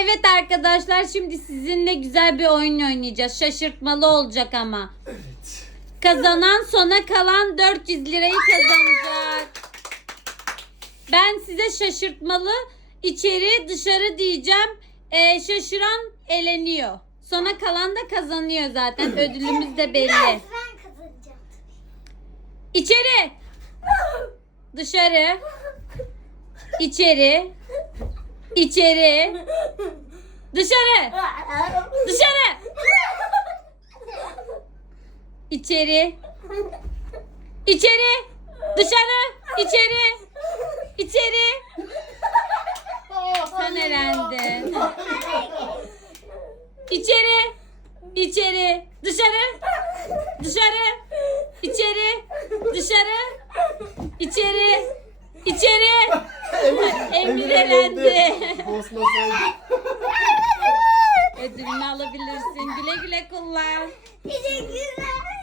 Evet arkadaşlar şimdi sizinle güzel bir oyun oynayacağız. Şaşırtmalı olacak ama. Evet. Kazanan sona kalan 400 lirayı kazanacak. Ben size şaşırtmalı içeri dışarı diyeceğim. Ee, şaşıran eleniyor. Sona kalan da kazanıyor zaten. Ödülümüz de belli. Ben kazanacağım. İçeri. Dışarı. İçeri. İçeri. Dışarı. Dışarı. İçeri. İçeri. Dışarı. İçeri. İçeri. Sen elendin. İçeri. İçeri. Dışarı. Dışarı. İçeri. Dışarı. İçeri. Emir elendi. Bozmasaydı. Ödülünü alabilirsin. Güle güle kullan. Teşekkürler.